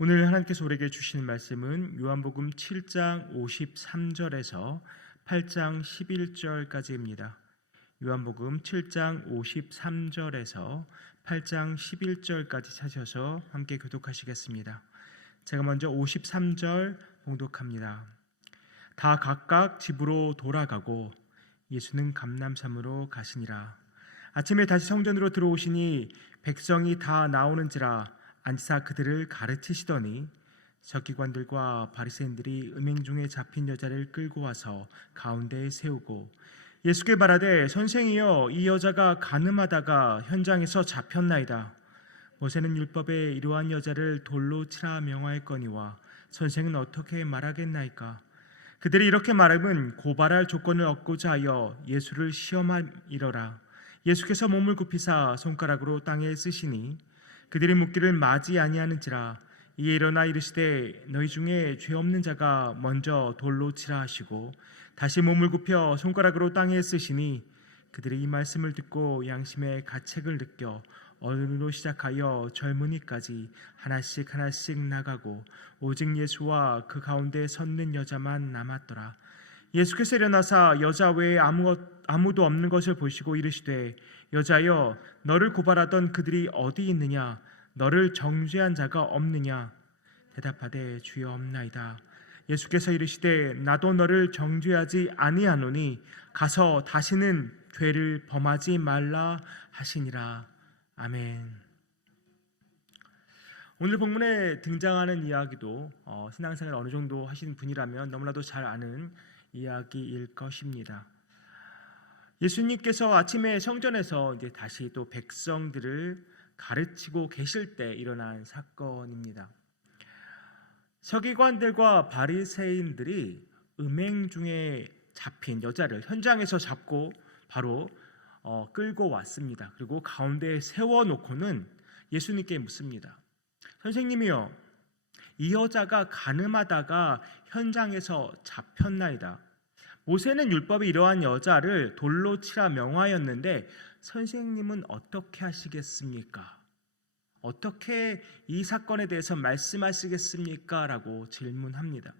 오늘 하나님께서 우리에게 주신 말씀은 요한복음 7장 53절에서 8장 11절까지입니다. 요한복음 7장 53절에서 8장 11절까지 찾으셔서 함께 교독하시겠습니다. 제가 먼저 53절 봉독합니다. 다 각각 집으로 돌아가고 예수는 감람산으로 가시니라. 아침에 다시 성전으로 들어오시니 백성이 다 나오는지라 앉으사 그들을 가르치시더니 서기관들과 바리새인들이 음행 중에 잡힌 여자를 끌고 와서 가운데에 세우고 예수께 말하되 선생이여 이 여자가 간음하다가 현장에서 잡혔나이다. 모세는 율법에 이러한 여자를 돌로 치라 명하였거니와 선생은 어떻게 말하겠나이까. 그들이 이렇게 말하면 고발할 조건을 얻고자 하여 예수를 시험함이러라. 예수께서 몸을 굽히사 손가락으로 땅에 쓰시니 그들이 묻기를 맞이 아니하는지라. 이에 일어나 이르시되 너희 중에 죄 없는 자가 먼저 돌로 치라 하시고 다시 몸을 굽혀 손가락으로 땅에 쓰시니 그들이 이 말씀을 듣고 양심의 가책을 느껴 어른으로 시작하여 젊은이까지 하나씩 하나씩 나가고 오직 예수와 그 가운데 섰는 여자만 남았더라. 예수께서 일어나사 여자 외에 아무도 없는 것을 보시고 이르시되 여자여 너를 고발하던 그들이 어디 있느냐? 너를 정죄한 자가 없느냐? 대답하되 주여 없나이다. 예수께서 이르시되 나도 너를 정죄하지 아니하노니 가서 다시는 죄를 범하지 말라 하시니라. 아멘. 오늘 본문에 등장하는 이야기도 신앙생활 어느 정도 하시는 분이라면 너무나도 잘 아는 이야기일 것입니다. 예수님께서 아침에 성전에서 이제 다시 또 백성들을 가르치고 계실 때 일어난 사건입니다. 서기관들과 바리새인들이 음행 중에 잡힌 여자를 현장에서 잡고 바로 끌고 왔습니다. 그리고 가운데에 세워놓고는 예수님께 묻습니다. 선생님이요, 이 여자가 간음하다가 현장에서 잡혔나이다. 모세는 율법에 이러한 여자를 돌로 치라 명하였는데 선생님은 어떻게 하시겠습니까? 어떻게 이 사건에 대해서 말씀하시겠습니까? 라고 질문합니다.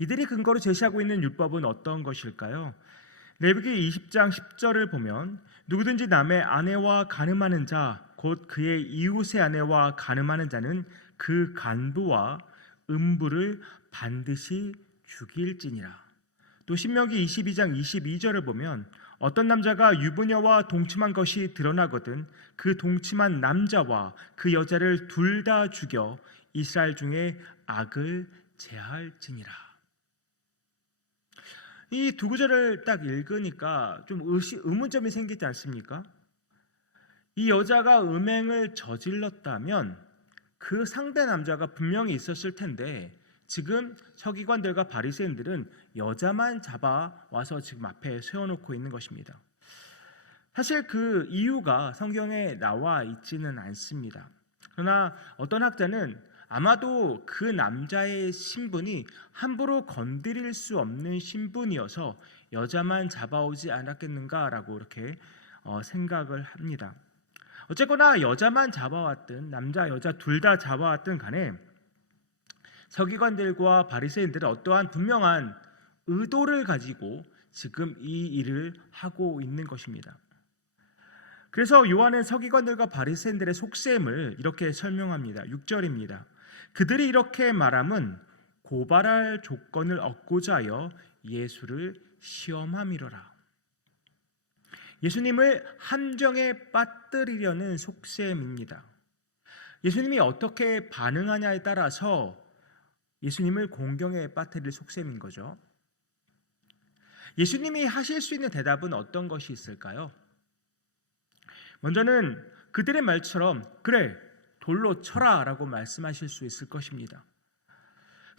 이들이 근거로 제시하고 있는 율법은 어떤 것일까요? 레위기 20장 10절을 보면 누구든지 남의 아내와 간음하는 자 곧 그의 이웃의 아내와 간음하는 자는 그 간부와 음부를 반드시 죽일지니라. 또 신명기 22장 22절을 보면 어떤 남자가 유부녀와 동침한 것이 드러나거든 그 동침한 남자와 그 여자를 둘 다 죽여 이스라엘 중에 악을 제할지니라. 이 두 구절을 딱 읽으니까 좀 의문점이 생기지 않습니까? 이 여자가 음행을 저질렀다면 그 상대 남자가 분명히 있었을 텐데 지금 서기관들과 바리새인들은 여자만 잡아와서 지금 앞에 세워놓고 있는 것입니다. 사실 그 이유가 성경에 나와 있지는 않습니다. 그러나 어떤 학자는 아마도 그 남자의 신분이 함부로 건드릴 수 없는 신분이어서 여자만 잡아오지 않았겠는가라고 이렇게 생각을 합니다. 어쨌거나 여자만 잡아왔든 남자 여자 둘 다 잡아왔든 간에 서기관들과 바리새인들은 어떠한 분명한 의도를 가지고 지금 이 일을 하고 있는 것입니다. 그래서 요한은 서기관들과 바리새인들의 속셈을 이렇게 설명합니다. 6절입니다. 그들이 이렇게 말함은 고발할 조건을 얻고자 하여 예수를 시험함이로라. 예수님을 함정에 빠뜨리려는 속셈입니다. 예수님이 어떻게 반응하냐에 따라서 예수님을 공경에 빠뜨릴 속셈인 거죠. 예수님이 하실 수 있는 대답은 어떤 것이 있을까요? 먼저는 그들의 말처럼 그래 돌로 쳐라 라고 말씀하실 수 있을 것입니다.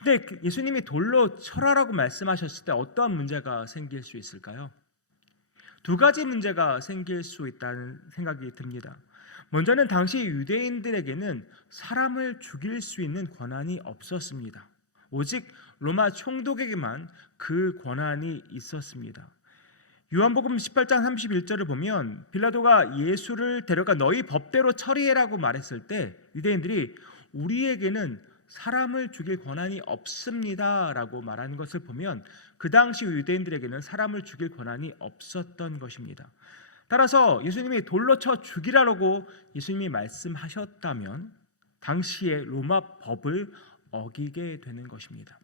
근데 예수님이 돌로 쳐라라고 말씀하셨을 때 어떠한 문제가 생길 수 있을까요? 두 가지 문제가 생길 수 있다는 생각이 듭니다. 먼저는 당시 유대인들에게는 사람을 죽일 수 있는 권한이 없었습니다. 오직 로마 총독에게만 그 권한이 있었습니다. 요한복음 18장 31절을 보면 빌라도가 예수를 데려가 너희 법대로 처리해라고 말했을 때 유대인들이 우리에게는 사람을 죽일 권한이 없습니다라고 말하는 것을 보면 그 당시 유대인들에게는 사람을 죽일 권한이 없었던 것입니다. 따라서 예수님이 돌로 쳐 죽이라고 예수님이 말씀하셨다면 당시의 로마 법을 어기게 되는 것입니다.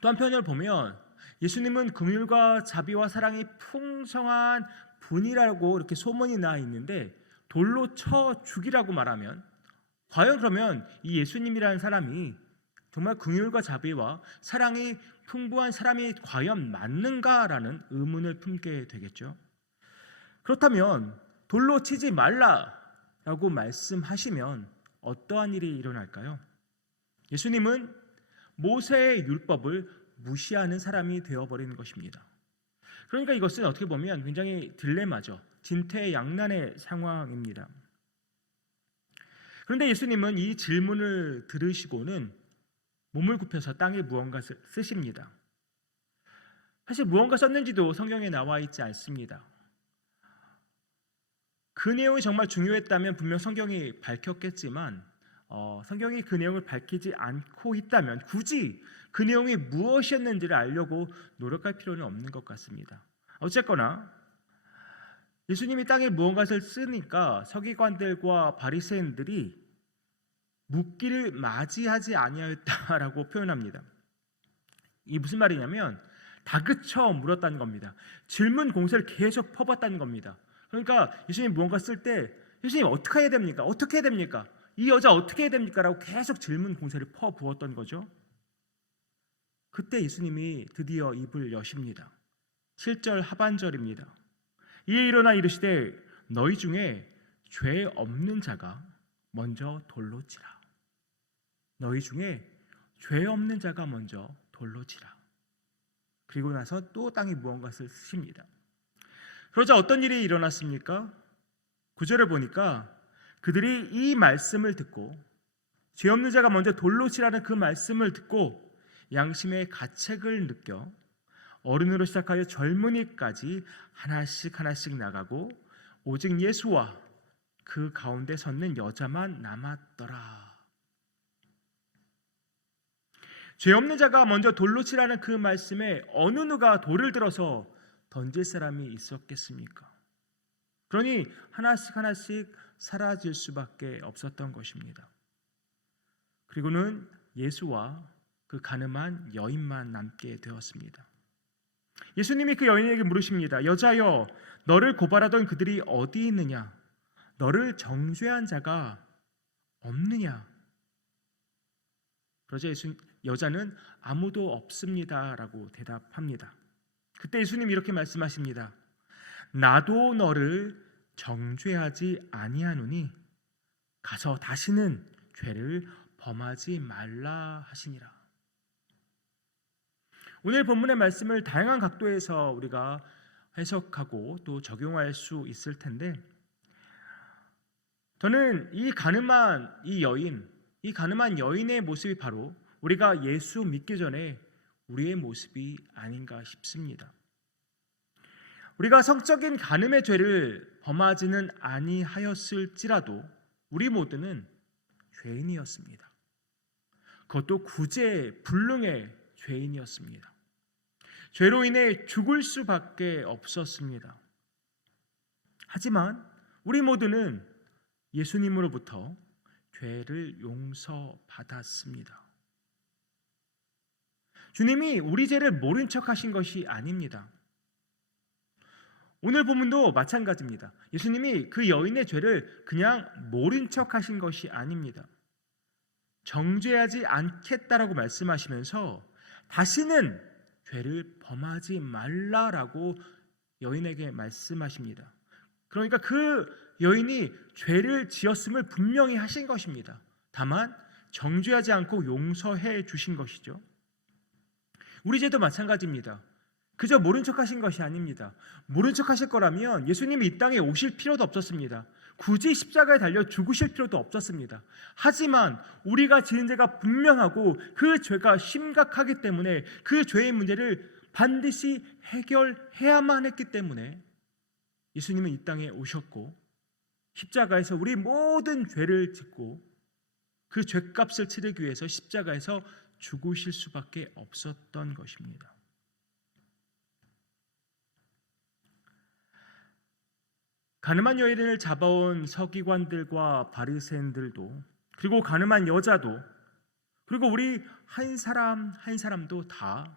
또 한편을 보면 예수님은 긍휼과 자비와 사랑이 풍성한 분이라고 이렇게 소문이 나 있는데 돌로 쳐 죽이라고 말하면 과연 그러면 이 예수님이라는 사람이 정말 긍휼과 자비와 사랑이 풍부한 사람이 과연 맞는가라는 의문을 품게 되겠죠. 그렇다면 돌로 치지 말라라고 말씀하시면 어떠한 일이 일어날까요? 예수님은 모세의 율법을 무시하는 사람이 되어버리는 것입니다. 그러니까 이것은 어떻게 보면 굉장히 딜레마죠. 진퇴양난의 상황입니다. 그런데 예수님은 이 질문을 들으시고는 몸을 굽혀서 땅에 무언가 쓰십니다. 사실 무언가 썼는지도 성경에 나와 있지 않습니다. 그 내용이 정말 중요했다면 분명 성경이 밝혔겠지만 성경이 그 내용을 밝히지 않고 있다면 굳이 그 내용이 무엇이었는지를 알려고 노력할 필요는 없는 것 같습니다. 어쨌거나 예수님이 땅에 무언가를 쓰니까 서기관들과 바리새인들이 묻기를 맞이하지 아니하였다라고 표현합니다. 이 무슨 말이냐면 다그쳐 물었다는 겁니다. 질문 공세를 계속 퍼봤다는 겁니다. 그러니까 예수님이 무언가 쓸 때 예수님 어떻게 해야 됩니까? 어떻게 해야 됩니까? 이 여자 어떻게 해야 됩니까? 라고 계속 질문 공세를 퍼부었던 거죠. 그때 예수님이 드디어 입을 여십니다. 7절 하반절입니다. 이에 일어나 이르시되 너희 중에 죄 없는 자가 먼저 돌로 치라. 너희 중에 죄 없는 자가 먼저 돌로 치라. 그리고 나서 또 땅에 무언가를 쓰십니다. 그러자 어떤 일이 일어났습니까? 9절을 보니까 그들이 이 말씀을 듣고 죄 없는 자가 먼저 돌로 치라는 그 말씀을 듣고 양심의 가책을 느껴 어른으로 시작하여 젊은이까지 하나씩 나가고 오직 예수와 그 가운데 섰는 여자만 남았더라. 죄 없는 자가 먼저 돌로 치라는 그 말씀에 어느 누가 돌을 들어서 던질 사람이 있었겠습니까? 그러니 하나씩 사라질 수밖에 없었던 것입니다. 그리고는 예수와 그 가늠한 여인만 남게 되었습니다. 예수님이 그 여인에게 물으십니다. 여자여, 너를 고발하던 그들이 어디 있느냐? 너를 정죄한 자가 없느냐? 그러자 여자는 아무도 없습니다라고 대답합니다. 그때 예수님이 이렇게 말씀하십니다. 나도 너를 정죄하지 아니하노니 가서 다시는 죄를 범하지 말라 하시니라. 오늘 본문의 말씀을 다양한 각도에서 우리가 해석하고 또 적용할 수 있을 텐데 저는 이 가늠한 여인의 모습이 바로 우리가 예수 믿기 전에 우리의 모습이 아닌가 싶습니다. 우리가 성적인 간음의 죄를 범하지는 아니하였을지라도 우리 모두는 죄인이었습니다. 그것도 구제불능의 죄인이었습니다. 죄로 인해 죽을 수밖에 없었습니다. 하지만 우리 모두는 예수님으로부터 죄를 용서받았습니다. 주님이 우리 죄를 모른 척하신 것이 아닙니다. 오늘 본문도 마찬가지입니다. 예수님이 그 여인의 죄를 그냥 모른 척하신 것이 아닙니다. 정죄하지 않겠다라고 말씀하시면서 다시는 죄를 범하지 말라라고 여인에게 말씀하십니다. 그러니까 그 여인이 죄를 지었음을 분명히 하신 것입니다. 다만 정죄하지 않고 용서해 주신 것이죠. 우리 죄도 마찬가지입니다. 그저 모른 척하신 것이 아닙니다. 모른 척하실 거라면 예수님이 이 땅에 오실 필요도 없었습니다. 굳이 십자가에 달려 죽으실 필요도 없었습니다. 하지만 우리가 지은 죄가 분명하고 그 죄가 심각하기 때문에 그 죄의 문제를 반드시 해결해야만 했기 때문에 예수님은 이 땅에 오셨고 십자가에서 우리 모든 죄를 짓고 그 죄값을 치르기 위해서 십자가에서 죽으실 수밖에 없었던 것입니다. 가늠한 여인을 잡아온 서기관들과 바리새인들도, 그리고 가늠한 여자도, 그리고 우리 한 사람 한 사람도 다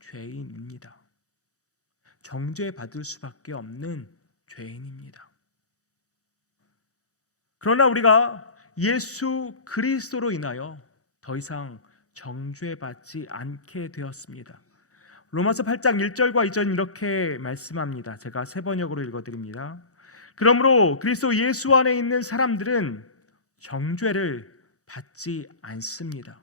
죄인입니다. 정죄받을 수밖에 없는 죄인입니다. 그러나 우리가 예수 그리스도로 인하여 더 이상 정죄받지 않게 되었습니다. 로마서 8장 1절과 2절 이렇게 말씀합니다. 제가 세 번역으로 읽어드립니다. 그러므로 그리스도 예수 안에 있는 사람들은 정죄를 받지 않습니다.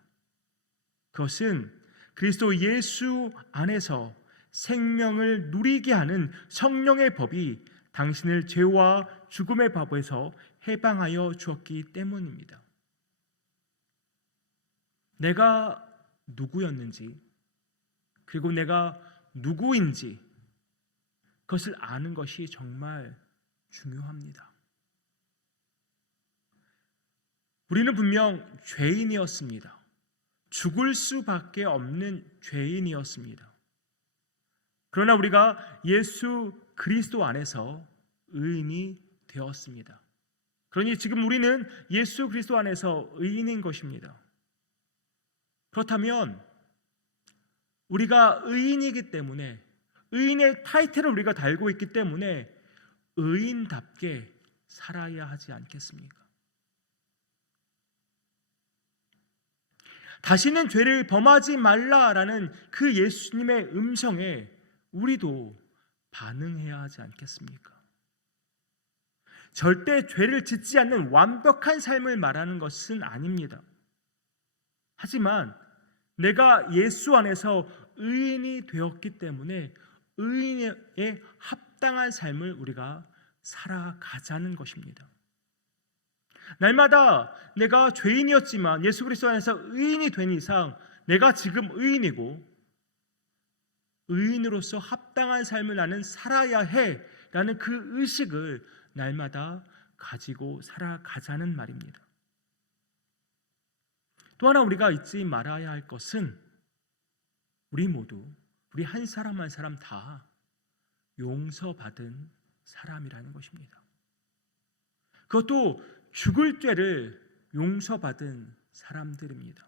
그것은 그리스도 예수 안에서 생명을 누리게 하는 성령의 법이 당신을 죄와 죽음의 법에서 해방하여 주었기 때문입니다. 내가 누구였는지, 그리고 내가 누구인지 그것을 아는 것이 정말 중요합니다. 우리는 분명 죄인이었습니다. 죽을 수밖에 없는 죄인이었습니다. 그러나 우리가 예수 그리스도 안에서 의인이 되었습니다. 그러니 지금 우리는 예수 그리스도 안에서 의인인 것입니다. 그렇다면 우리가 의인이기 때문에, 의인의 타이틀을 우리가 달고 있기 때문에 의인답게 살아야 하지 않겠습니까? 다시는 죄를 범하지 말라라는 그 예수님의 음성에 우리도 반응해야 하지 않겠습니까? 절대 죄를 짓지 않는 완벽한 삶을 말하는 것은 아닙니다. 하지만 내가 예수 안에서 의인이 되었기 때문에 의인의 합당한 삶을 우리가 살아가자는 것입니다. 날마다 내가 죄인이었지만 예수 그리스도 안에서 의인이 된 이상 내가 지금 의인이고 의인으로서 합당한 삶을 나는 살아야 해라는 그 의식을 날마다 가지고 살아가자는 말입니다. 또 하나 우리가 잊지 말아야 할 것은 우리 모두, 우리 한 사람 한 사람 다 용서받은 사람이라는 것입니다. 그것도 죽을 죄를 용서받은 사람들입니다.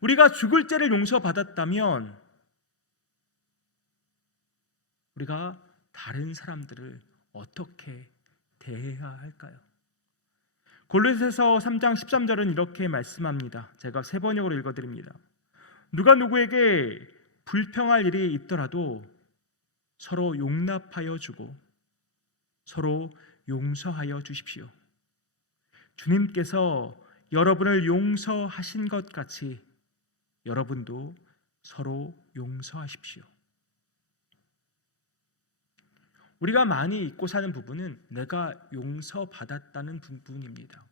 우리가 죽을 죄를 용서받았다면 우리가 다른 사람들을 어떻게 대해야 할까요? 골로새서 3장 13절은 이렇게 말씀합니다. 제가 세 번역으로 읽어드립니다. 누가 누구에게 불평할 일이 있더라도 서로 용납하여 주고 서로 용서하여 주십시오. 주님께서 여러분을 용서하신 것 같이 여러분도 서로 용서하십시오. 우리가 많이 잊고 사는 부분은 내가 용서받았다는 부분입니다.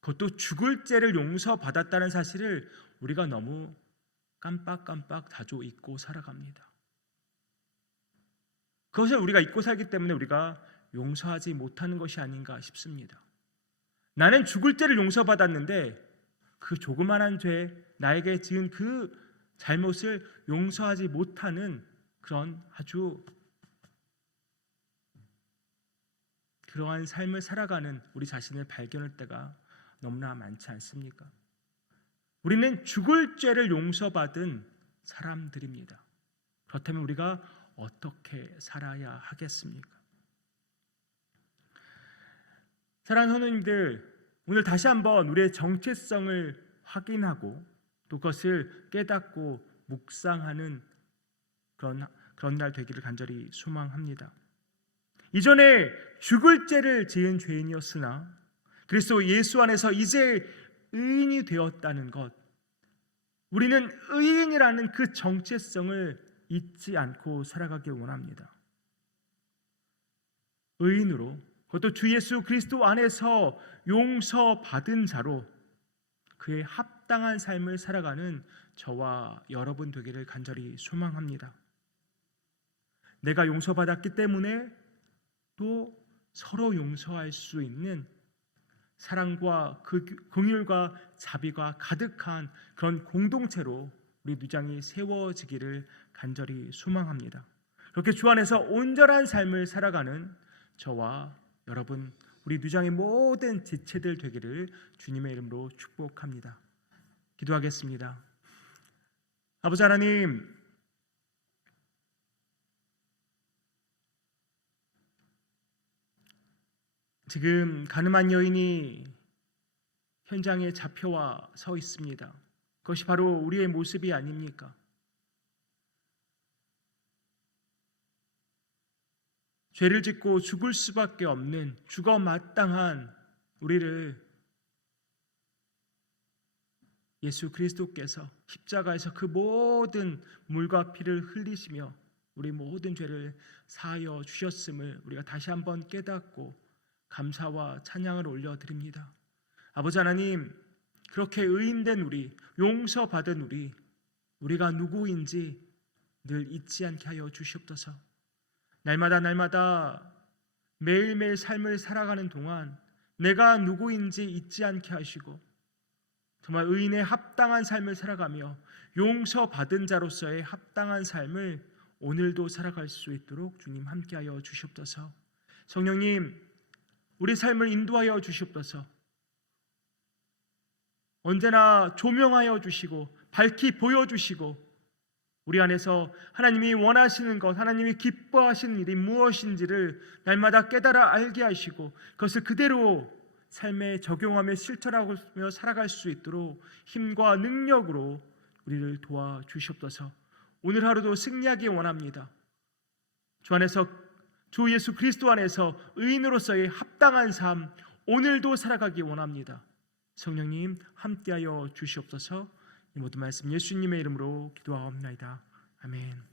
그것도 죽을 죄를 용서받았다는 사실을 우리가 너무 깜빡깜빡 자주 잊고 살아갑니다. 그것을 우리가 잊고 살기 때문에 우리가 용서하지 못하는 것이 아닌가 싶습니다. 나는 죽을 죄를 용서받았는데 그 조그만한 죄, 나에게 지은 그 잘못을 용서하지 못하는 그런 아주 그러한 삶을 살아가는 우리 자신을 발견할 때가 너무나 많지 않습니까? 우리는 죽을 죄를 용서받은 사람들입니다. 그렇다면 우리가 어떻게 살아야 하겠습니까? 사랑하는 성도님들, 오늘 다시 한번 우리의 정체성을 확인하고 또 그것을 깨닫고 묵상하는 그런 날 되기를 간절히 소망합니다. 이전에 죽을 죄를 지은 죄인이었으나 그리스도 예수 안에서 이제 의인이 되었다는 것, 우리는 의인이라는 그 정체성을 잊지 않고 살아가길 원합니다. 의인으로, 그것도 주 예수 그리스도 안에서 용서받은 자로 그의 합당한 삶을 살아가는 저와 여러분 되기를 간절히 소망합니다. 내가 용서받았기 때문에 또 서로 용서할 수 있는 사랑과 긍휼과 자비가 가득한 그런 공동체로 우리 누장이 세워지기를 간절히 소망합니다. 그렇게 주 안에서 온전한 삶을 살아가는 저와 여러분, 우리 누장의 모든 지체들 되기를 주님의 이름으로 축복합니다. 기도하겠습니다. 아버지 하나님, 지금 가늠한 여인이 현장에 잡혀와 서 있습니다. 그것이 바로 우리의 모습이 아닙니까? 죄를 짓고 죽을 수밖에 없는 죽어 마땅한 우리를 예수 그리스도께서 십자가에서 그 모든 물과 피를 흘리시며 우리 모든 죄를 사하여 주셨음을 우리가 다시 한번 깨닫고 감사와 찬양을 올려드립니다. 아버지 하나님, 그렇게 의인된 우리, 용서받은 우리가 누구인지 늘 잊지 않게 하여 주시옵소서. 날마다 매일매일 삶을 살아가는 동안 내가 누구인지 잊지 않게 하시고 정말 의인의 합당한 삶을 살아가며 용서받은 자로서의 합당한 삶을 오늘도 살아갈 수 있도록 주님 함께하여 주시옵소서. 성령님, 우리 삶을 인도하여 주시옵소서. 언제나 조명하여 주시고 밝히 보여주시고 우리 안에서 하나님이 원하시는 것, 하나님이 기뻐하시는 일이 무엇인지를 날마다 깨달아 알게 하시고 그것을 그대로 삶에 적용하며 실천하며 살아갈 수 있도록 힘과 능력으로 우리를 도와주시옵소서. 오늘 하루도 승리하기 원합니다. 주 안에서, 주 예수 그리스도 안에서 의인으로서의 합당한 삶 오늘도 살아가기 원합니다. 성령님 함께하여 주시옵소서. 이 모든 말씀 예수님의 이름으로 기도하옵나이다. 아멘.